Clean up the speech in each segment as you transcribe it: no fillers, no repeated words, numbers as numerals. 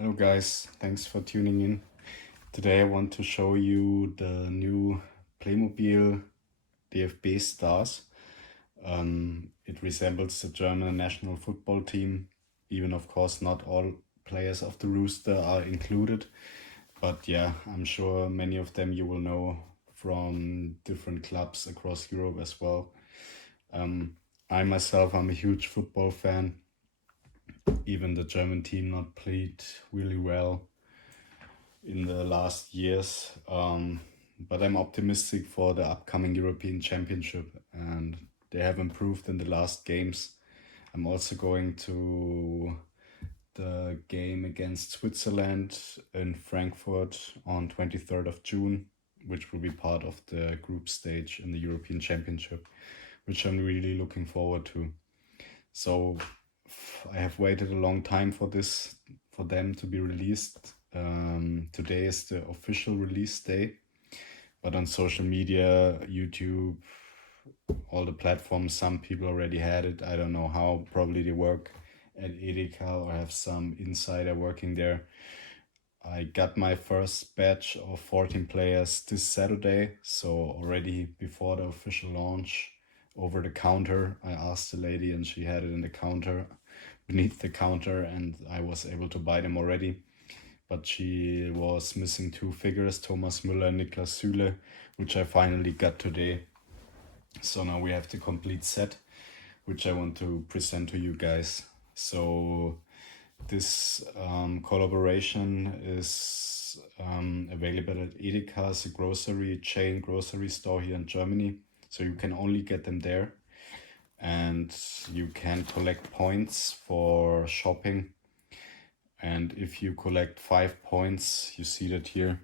Hello guys, thanks for tuning in. Today I want to show you the new Playmobil DFB Stars. It resembles the German national football team, even of course not all players of the Rooster are included. But yeah, I'm sure many of them you will know from different clubs across Europe as well. I myself, I'm a huge football fan. Even the German team not played really well in the last years. But I'm optimistic for the upcoming European Championship, and they have improved in the last games. I'm also going to the game against Switzerland in Frankfurt on 23rd of June, which will be part of the group stage in the European Championship, which I'm really looking forward to. So I have waited a long time for them to be released. Today is the official release day, but on social media, YouTube, all the platforms, some people already had it. I don't know how. Probably they work at Edeka or have some insider working there. I got my first batch of 14 players this Saturday, so already before the official launch, over the counter. I asked the lady and she had it in the counter, beneath the counter, and I was able to buy them already. But she was missing two figures, Thomas Müller and Niklas Süle, which I finally got today. So now we have the complete set, which I want to present to you guys. So this collaboration is available at Edeka, a grocery chain, grocery store here in Germany. So you can only get them there, and you can collect points for shopping. And if you collect 5 points, you see that here,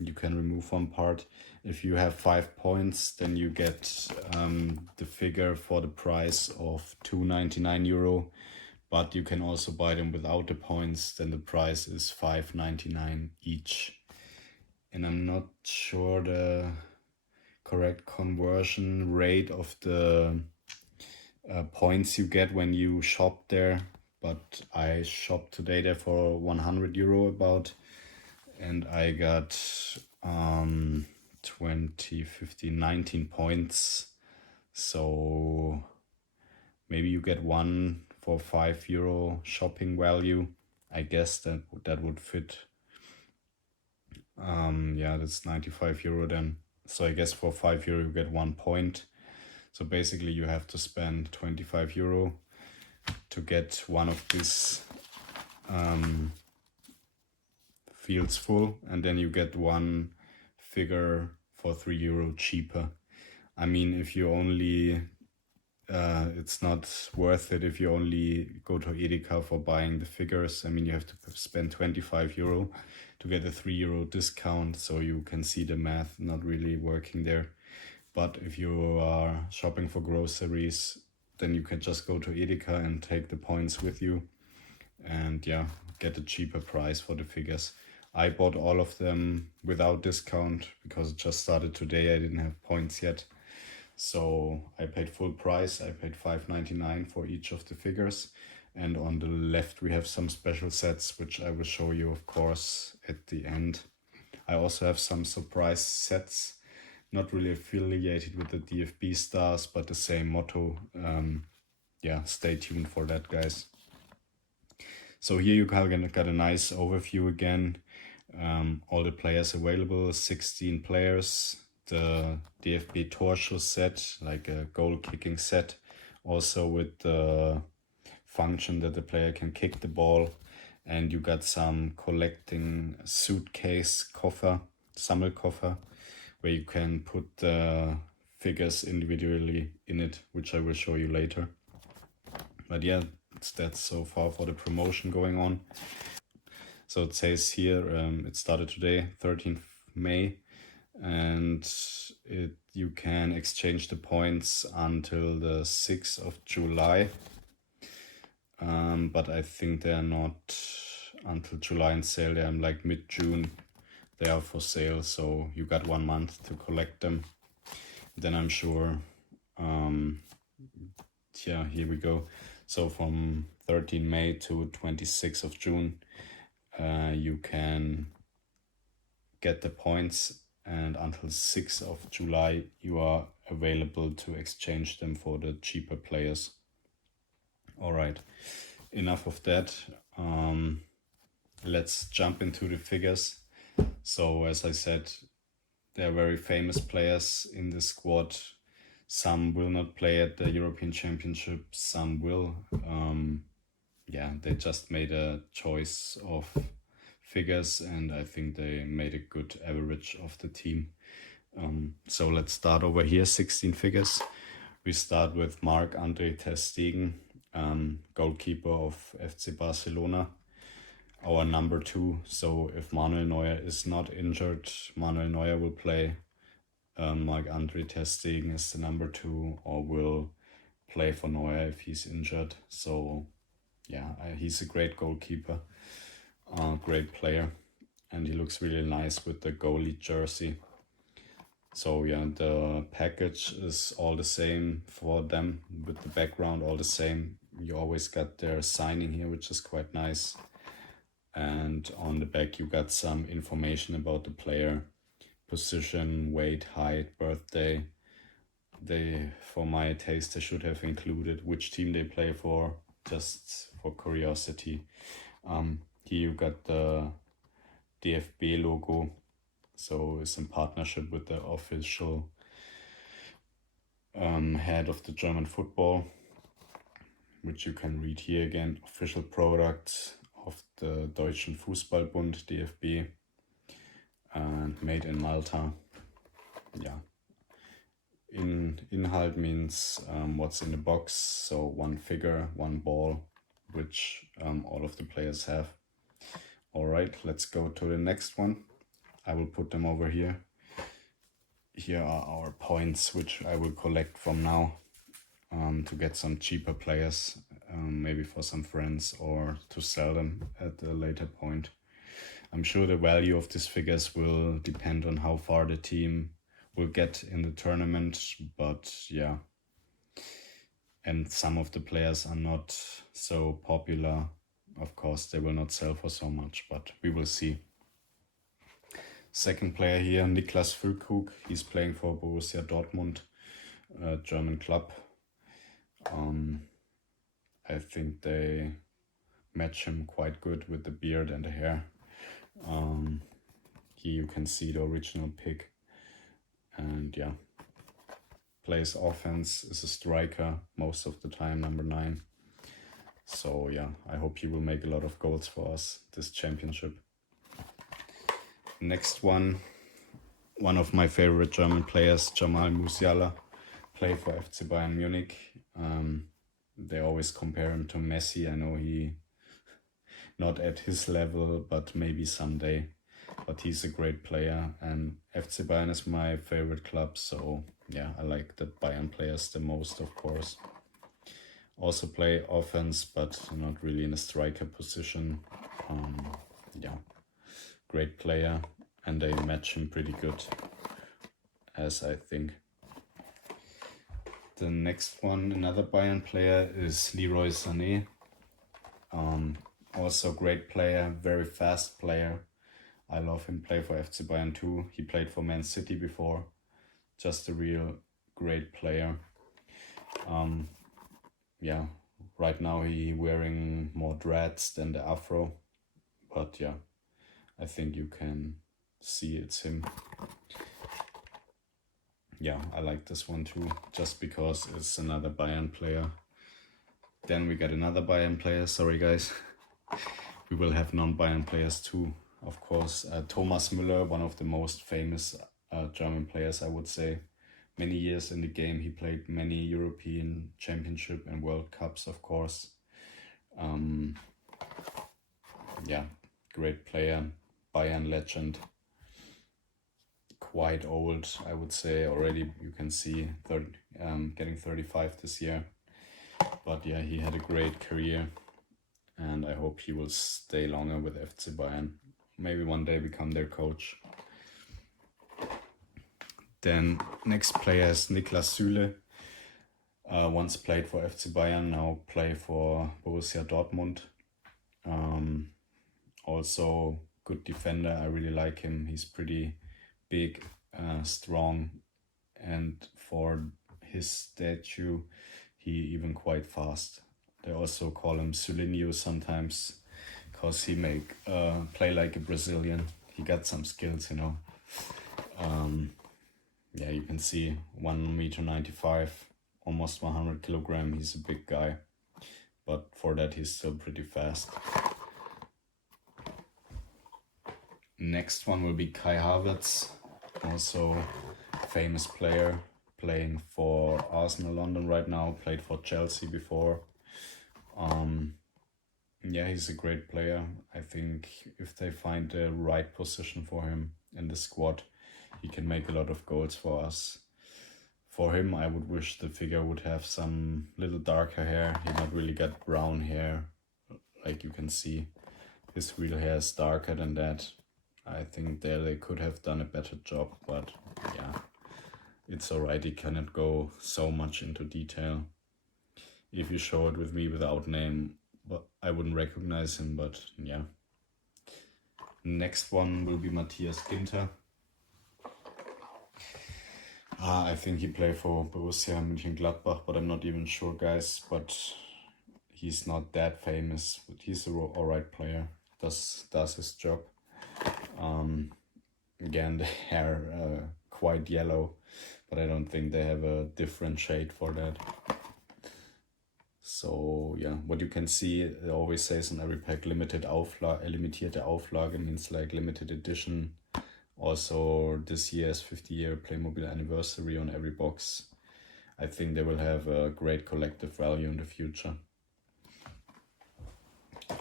you can remove one part. If you have 5 points, then you get the figure for the price of €2.99, but you can also buy them without the points, then the price is €5.99 each. And I'm not sure the correct conversion rate of the points you get when you shop there, but I shopped today there for €100 about, and I got 20, 15, 19 points. So maybe you get one for €5 shopping value. I guess that would fit. Yeah, that's €95 then. So I guess for €5 you get 1 point. So basically you have to spend €25 to get one of these fields full, and then you get one figure for €3 cheaper. I mean, if you only it's not worth it if you only go to Edeka for buying the figures. I mean, you have to spend €25 to get a €3 discount, so you can see the math not really working there. But if you are shopping for groceries, then you can just go to Edeka and take the points with you, and yeah, get a cheaper price for the figures. I bought all of them without discount because it just started today. I didn't have points yet. So I paid full price. I paid €5.99 for each of the figures. And on the left we have some special sets, which I will show you, of course, at the end. I also have some surprise sets, not really affiliated with the DFB Stars, but the same motto. Yeah, stay tuned for that, guys. So here you got a nice overview again. All the players available, 16 players. The DFB Torschuss set, like a goal kicking set, also with the function that the player can kick the ball. And you got some collecting suitcase koffer, Sammelkoffer, where you can put the figures individually in it, which I will show you later. But yeah, that's so far for the promotion going on. So it says here, it started today, 13th May, and you can exchange the points until the 6th of July. But I think they're not until July in sale. They're like mid-June. They are for sale, so you got 1 month to collect them. Then I'm sure, yeah, here we go. So from 13 May to 26th of June, you can get the points, and until 6th of July you are available to exchange them for the cheaper players. Alright, enough of that. Let's jump into the figures. So as I said, there are very famous players in the squad. Some will not play at the European Championship, some will. Yeah, they just made a choice of figures, and I think they made a good average of the team. So let's start over here, 16 figures. We start with Marc-André ter Stegen, goalkeeper of FC Barcelona, our number 2. So if Manuel Neuer is not injured, Manuel Neuer will play. Marc-André ter Stegen is the number 2, or will play for Neuer if he's injured. So yeah, he's a great goalkeeper, great player, and he looks really nice with the goalie jersey. So yeah, the package is all the same for them, with the background all the same. You always got their signing here, which is quite nice. And on the back you got some information about the player: position, weight, height, birthday. For my taste, they should have included which team they play for, just for curiosity. Here you got the DFB logo, so it's in partnership with the official head of the German football, which you can read here again: official product of the Deutschen Fußballbund, DFB, and made in Malta. Yeah. Inhalt means what's in the box, so 1 figure, 1 ball, which all of the players have. Alright, let's go to the next one. I will put them over here. Here are our points, which I will collect from now to get some cheaper players, maybe for some friends, or to sell them at a later point. I'm sure the value of these figures will depend on how far the team will get in the tournament, but yeah. And some of the players are not so popular. Of course, they will not sell for so much, but we will see. Second player here, Niklas Füllkrug. He's playing for Borussia Dortmund, a German club. I think they match him quite good with the beard and the hair. Here you can see the original pic. And yeah, plays offense, is a striker most of the time, number 9. So yeah, I hope he will make a lot of goals for us this championship. Next one of my favorite German players, Jamal Musiala, play for FC Bayern Munich. They always compare him to Messi. I know he not at his level, but maybe someday. But he's a great player, and FC Bayern is my favorite club, so yeah, I like the Bayern players the most, of course. Also play offense, but not really in a striker position. Yeah, great player, and they match him pretty good, as I think. The next one, another Bayern player, is Leroy Sané. Also great player, very fast player. I love him, play for FC Bayern too. He played for Man City before. Just a real great player. Yeah, right now he wearing more dreads than the afro. But yeah, I think you can see it's him. Yeah, I like this one too, just because it's another Bayern player. Then we got another Bayern player, sorry guys. We will have non-Bayern players too. Of course, Thomas Müller, one of the most famous German players, I would say. Many years in the game, he played many European Championship and World Cups, of course. Yeah, great player, Bayern legend. Quite old, I would say already. You can see getting 35 this year. But yeah, he had a great career, and I hope he will stay longer with FC Bayern. Maybe one day become their coach. Then next player is Niklas Süle. Once played for FC Bayern, now play for Borussia Dortmund. Also good defender. I really like him. He's pretty big, strong, and for his statue, he even quite fast. They also call him Sulinho sometimes, because he make play like a Brazilian. He got some skills, you know. Yeah, you can see 1 meter 95, almost 100 kilogram. He's a big guy, but for that he's still pretty fast. Next one will be Kai Havertz, also famous player, playing for Arsenal London right now, played for Chelsea before. Yeah, he's a great player. I think if they find the right position for him in the squad, he can make a lot of goals for us. For him, I would wish the figure would have some little darker hair. He not really got brown hair, like you can see. His real hair is darker than that. I think there they could have done a better job, but yeah, it's alright. He cannot go so much into detail. If you show it with me without name, but I wouldn't recognize him, but yeah. Next one will be Matthias Ginter. I think he played for Borussia Mönchengladbach, but I'm not even sure, guys. But he's not that famous, but he's a alright player. Does his job. Again, the hair quite yellow, but I don't think they have a different shade for that. So yeah, what you can see, it always says on every pack limitierte Auflage means like limited edition. Also this year's 50-year Playmobil anniversary on every box. I think they will have a great collective value in the future.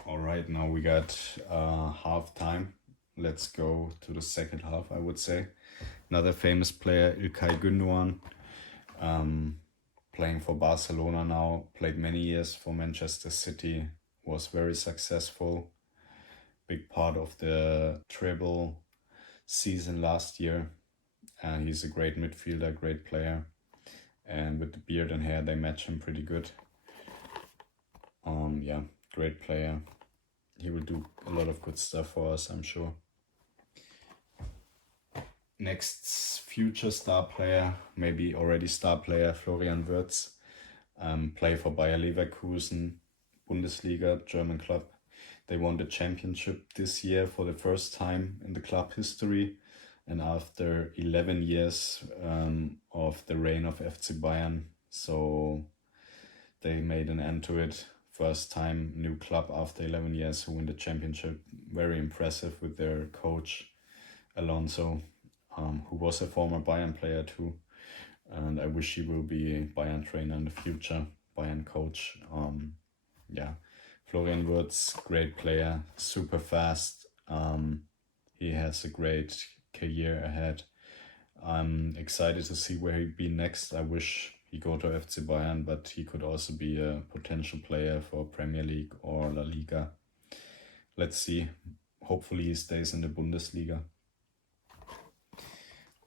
Alright, now we got half time. Let's go to the second half, I would say. Another famous player, İlkay Gündoğan, playing for Barcelona now, played many years for Manchester City, was very successful. Big part of the treble season last year. He's a great midfielder, great player. And with the beard and hair, they match him pretty good. Yeah, great player. He will do a lot of good stuff for us, I'm sure. Next future star player, maybe already star player, Florian Wirtz. Play for Bayer Leverkusen, Bundesliga, German club. They won the championship this year for the first time in the club history. And after 11 years of the reign of FC Bayern, so they made an end to it. First time new club after 11 years who win the championship. Very impressive with their coach, Alonso. Who was a former Bayern player too, and I wish he will be a Bayern trainer in the future, Bayern coach. Yeah, Florian Wirtz, great player, super fast. He has a great career ahead. I'm excited to see where he'll be next. I wish he go to FC Bayern, but he could also be a potential player for Premier League or La Liga. Let's see. Hopefully he stays in the Bundesliga.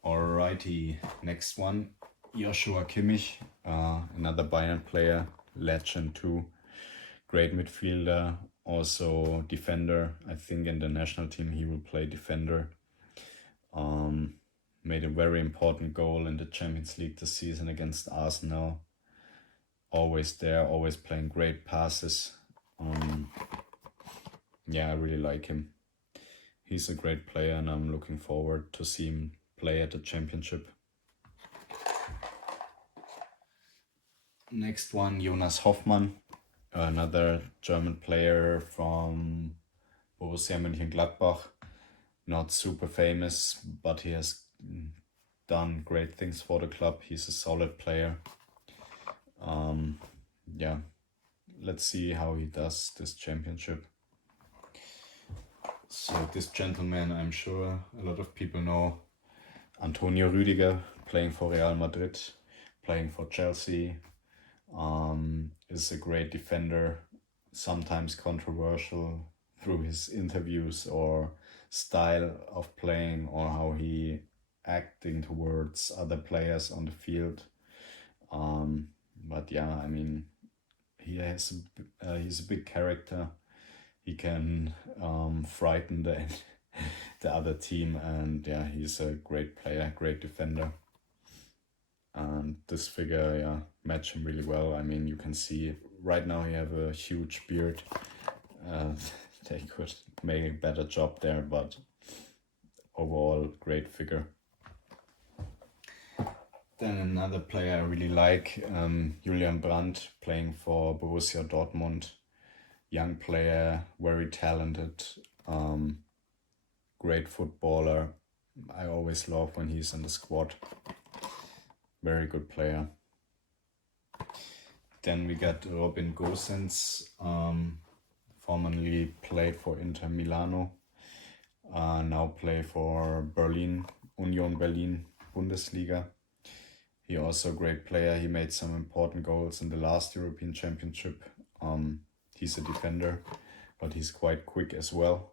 Alrighty, next one, Joshua Kimmich, another Bayern player, legend too, great midfielder, also defender. I think in the national team he will play defender. Made a very important goal in the Champions League this season against Arsenal. Always there, always playing great passes. Yeah, I really like him. He's a great player and I'm looking forward to see him play at the championship. Next one, Jonas Hoffmann, another German player from Borussia Mönchengladbach. Not super famous, but he has done great things for the club. He's a solid player. Yeah, let's see how he does this championship. So this gentleman, I'm sure a lot of people know, Antonio Rüdiger, playing for Real Madrid, playing for Chelsea, is a great defender, sometimes controversial through his interviews or style of playing or how he acting towards other players on the field. But yeah, I mean, he's a big character. he can frighten the other team, and yeah, he's a great player, great defender. And this figure, yeah, match him really well. I mean, you can see right now he have a huge beard. They could make a better job there, but overall great figure. Then another player I really like, Julian Brandt, playing for Borussia Dortmund. Young player, very talented, great footballer. I always love when he's in the squad. Very good player. Then we got Robin Gosens, formerly played for Inter Milano, now play for Union Berlin, Bundesliga. He also a great player. He made some important goals in the last European Championship. He's a defender, but he's quite quick as well.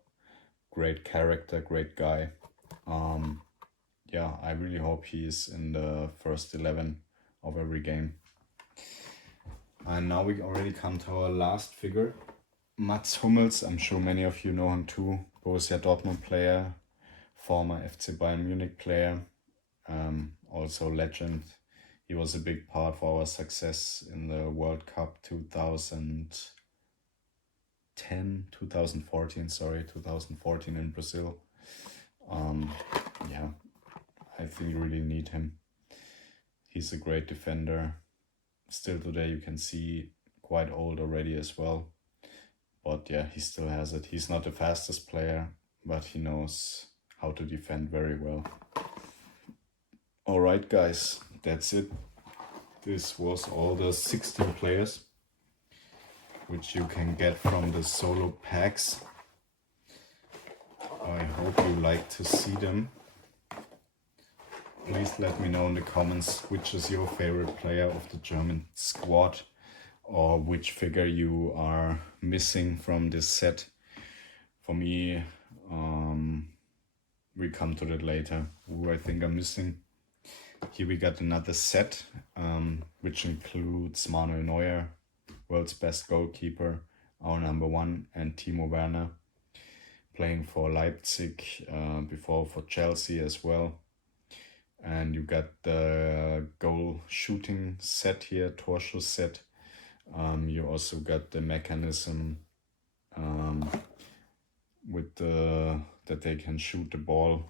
Great character, great guy. Yeah, I really hope he's in the first 11 of every game. And now we already come to our last figure, Mats Hummels. I'm sure many of you know him too. Borussia Dortmund player, former FC Bayern Munich player, also legend. He was a big part for our success in the World Cup 2014 in Brazil. Yeah, I think you really need him. He's a great defender. Still today you can see quite old already as well. But yeah, he still has it. He's not the fastest player, but he knows how to defend very well. Alright guys, that's it. This was all the 16 players which you can get from the solo packs. I hope you like to see them. Please let me know in the comments which is your favorite player of the German squad, or which figure you are missing from this set. For me, we come to that later, who I think I'm missing. Here we got another set, which includes Manuel Neuer, world's best goalkeeper, our number one, and Timo Werner, playing for Leipzig, before for Chelsea as well. And you got the goal shooting set here, Torschuss set. You also got the mechanism with that they can shoot the ball.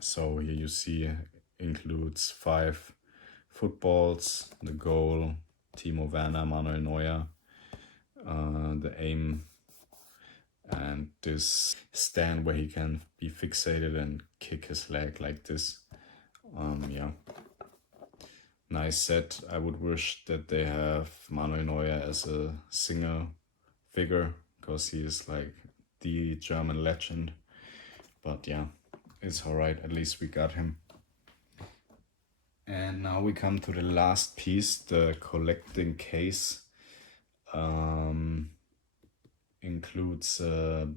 So here you see includes 5 footballs, the goal, Timo Werner, Manuel Neuer, the aim, and this stand where he can be fixated and kick his leg like this. Yeah, nice set. I would wish that they have Manuel Neuer as a single figure, because he is like the German legend. But yeah, it's alright, at least we got him. And now we come to the last piece, the collecting case. Includes a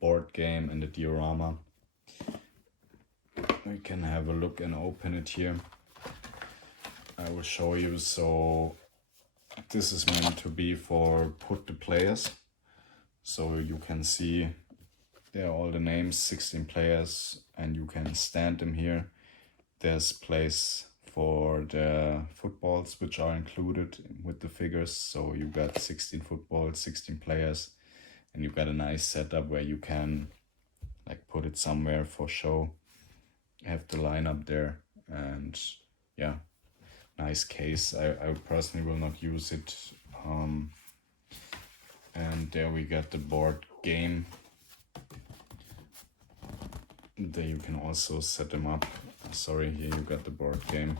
board game and a diorama. We can have a look and open it here. I will show you. So this is meant to be for put the players. So you can see there are all the names, 16 players, and you can stand them here. There's place for the footballs, which are included with the figures. So you got 16 footballs, 16 players, and you got a nice setup where you can like put it somewhere for show. Have the lineup there, and yeah, nice case. I personally will not use it. And there we got the board game. There you can also set them up. Sorry, here you got the board game,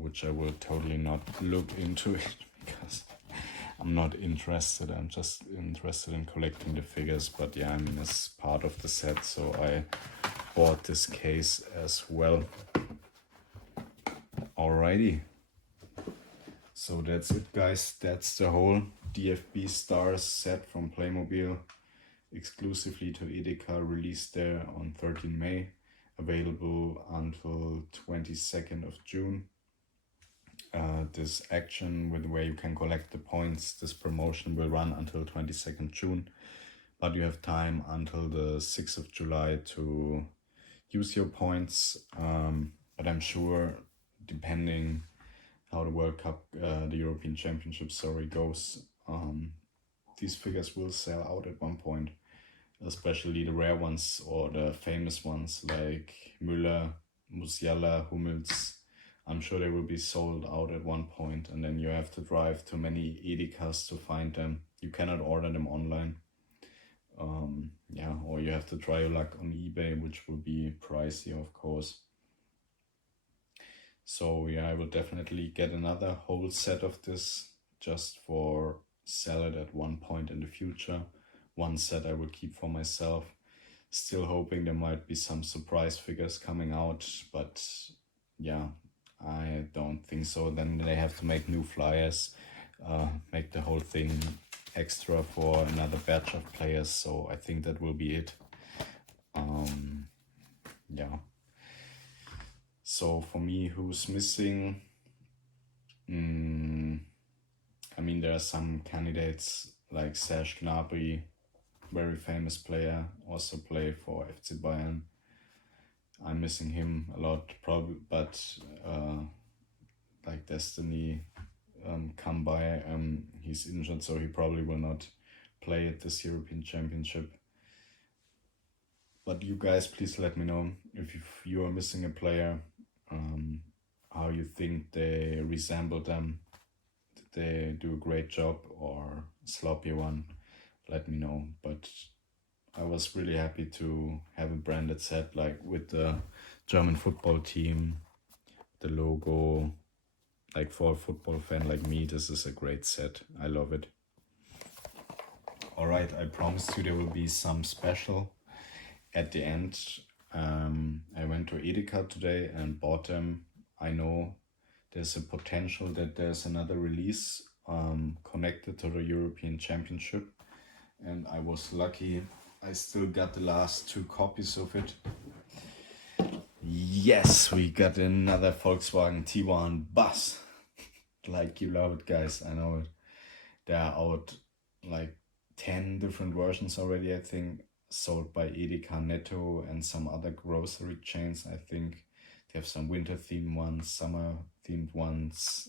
which I will totally not look into it because I'm not interested. I'm just interested in collecting the figures. But yeah, I mean, it's part of the set, so I bought this case as well. Alrighty. So that's it, guys. That's the whole DFB Stars set from Playmobil, exclusively to Edeka, released there on 13 May, available until 22nd of June. this action with where you can collect the points. This promotion will run until 22nd June, but you have time until the 6th of July to use your points. But I'm sure, depending how the World Cup, the European Championship, goes, these figures will sell out at one point, especially the rare ones or the famous ones like Müller, Musiala, Hummels. I'm sure they will be sold out at one point, and then you have to drive to many Edekas to find them. You cannot order them online. Or you have to try your luck on eBay, which will be pricey, of course. So yeah, I will definitely get another whole set of this just for sell it at one point in the future. One set I will keep for myself. Still hoping there might be some surprise figures coming out, but yeah, I don't think so. Then they have to make new flyers, make the whole thing extra for another batch of players, so I think that will be it. Yeah. So for me, who's missing? I mean, there are some candidates like Serge Gnabry, very famous player, also play for FC Bayern. I'm missing him a lot, probably, but like Destiny come by, he's injured, so he probably will not play at this European Championship. But you guys, please let me know if you are missing a player, how you think they resemble them. Did they do a great job or a sloppy one? Let me know. But I was really happy to have a branded set, like with the German football team, the logo. Like for a football fan like me, this is a great set. I love it. Alright, I promised you there will be some special at the end. I went to Edeka today and bought them. I know there's a potential that there's another release connected to the European Championship, and I was lucky. I still got the last 2 copies of it. Yes, we got another Volkswagen T1 bus. Like, you love it, guys. I know it. There are out like 10 different versions already, I think, sold by Edeka Netto and some other grocery chains. I think they have some winter themed ones, summer themed ones,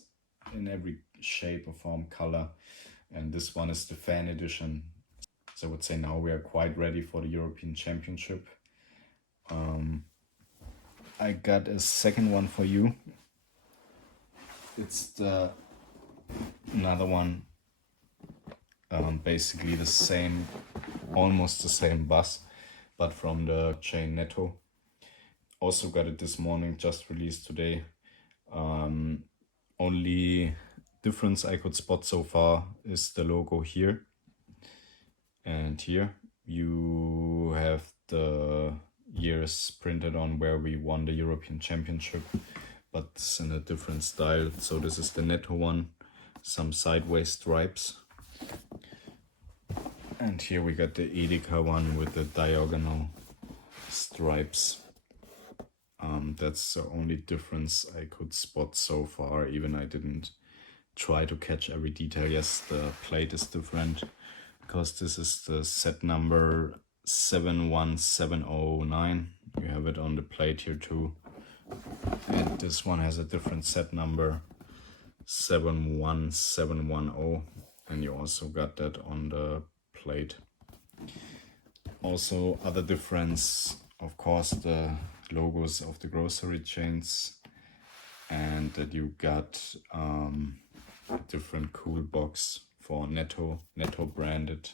in every shape or form, color. And this one is the fan edition. So I would say now we are quite ready for the European Championship. I got a second one for you. It's another one, basically the same, almost the same bus, but from the chain Netto. Also got it this morning, just released today. Only difference I could spot so far is the logo here. And here you have the years printed on where we won the European Championship, but it's in a different style. So this is the Netto one, some sideways stripes. And here we got the Edeka one with the diagonal stripes. That's the only difference I could spot so far. Even I didn't try to catch every detail. Yes, the plate is different because this is the set number 71709. You have it on the plate here too. And this one has a different set number, 71710. And you also got that on the plate. Also, other difference, of course, the logos of the grocery chains, and that you got a different cool box for Netto branded.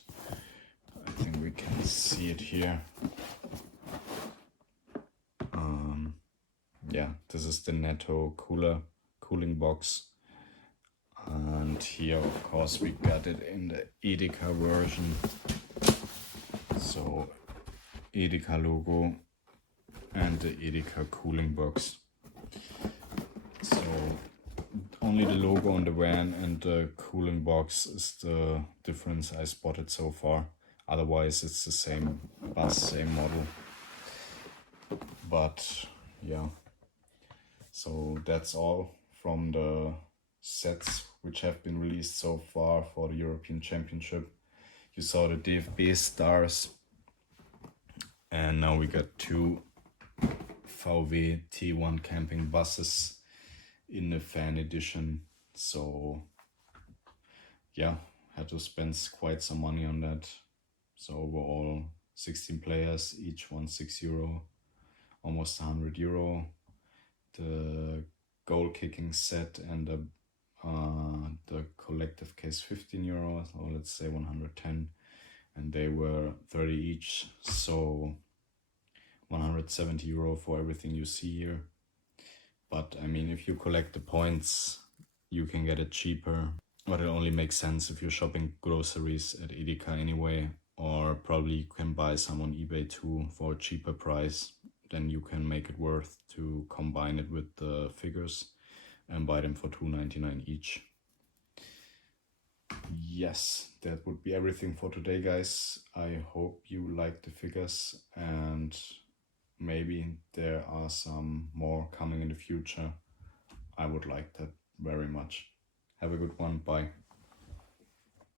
I think we can see it here. Yeah, this is the Netto cooling box. And here, of course, we got it in the Edeka version. So, Edeka logo and the Edeka cooling box. So, only the logo on the van and the cooling box is the difference I spotted so far. Otherwise, it's the same bus, same model. But, yeah. So, that's all from the sets which have been released so far for the European Championship. You saw the DFB Stars, and now we got 2 VW T1 camping buses in the fan edition. So yeah, had to spend quite some money on that. So overall 16 players, each one €6, almost €100. The goal kicking set and the collective case €15, or let's say 110, and they were 30 each, so €170 for everything you see here. But I mean, if you collect the points, you can get it cheaper, but it only makes sense if you're shopping groceries at Edeka anyway, or probably you can buy some on eBay too for a cheaper price. Then you can make it worth to combine it with the figures and buy them for €2.99 each. Yes, that would be everything for today, guys. I hope you like the figures, and maybe there are some more coming in the future. I would like that very much. Have a good one. Bye.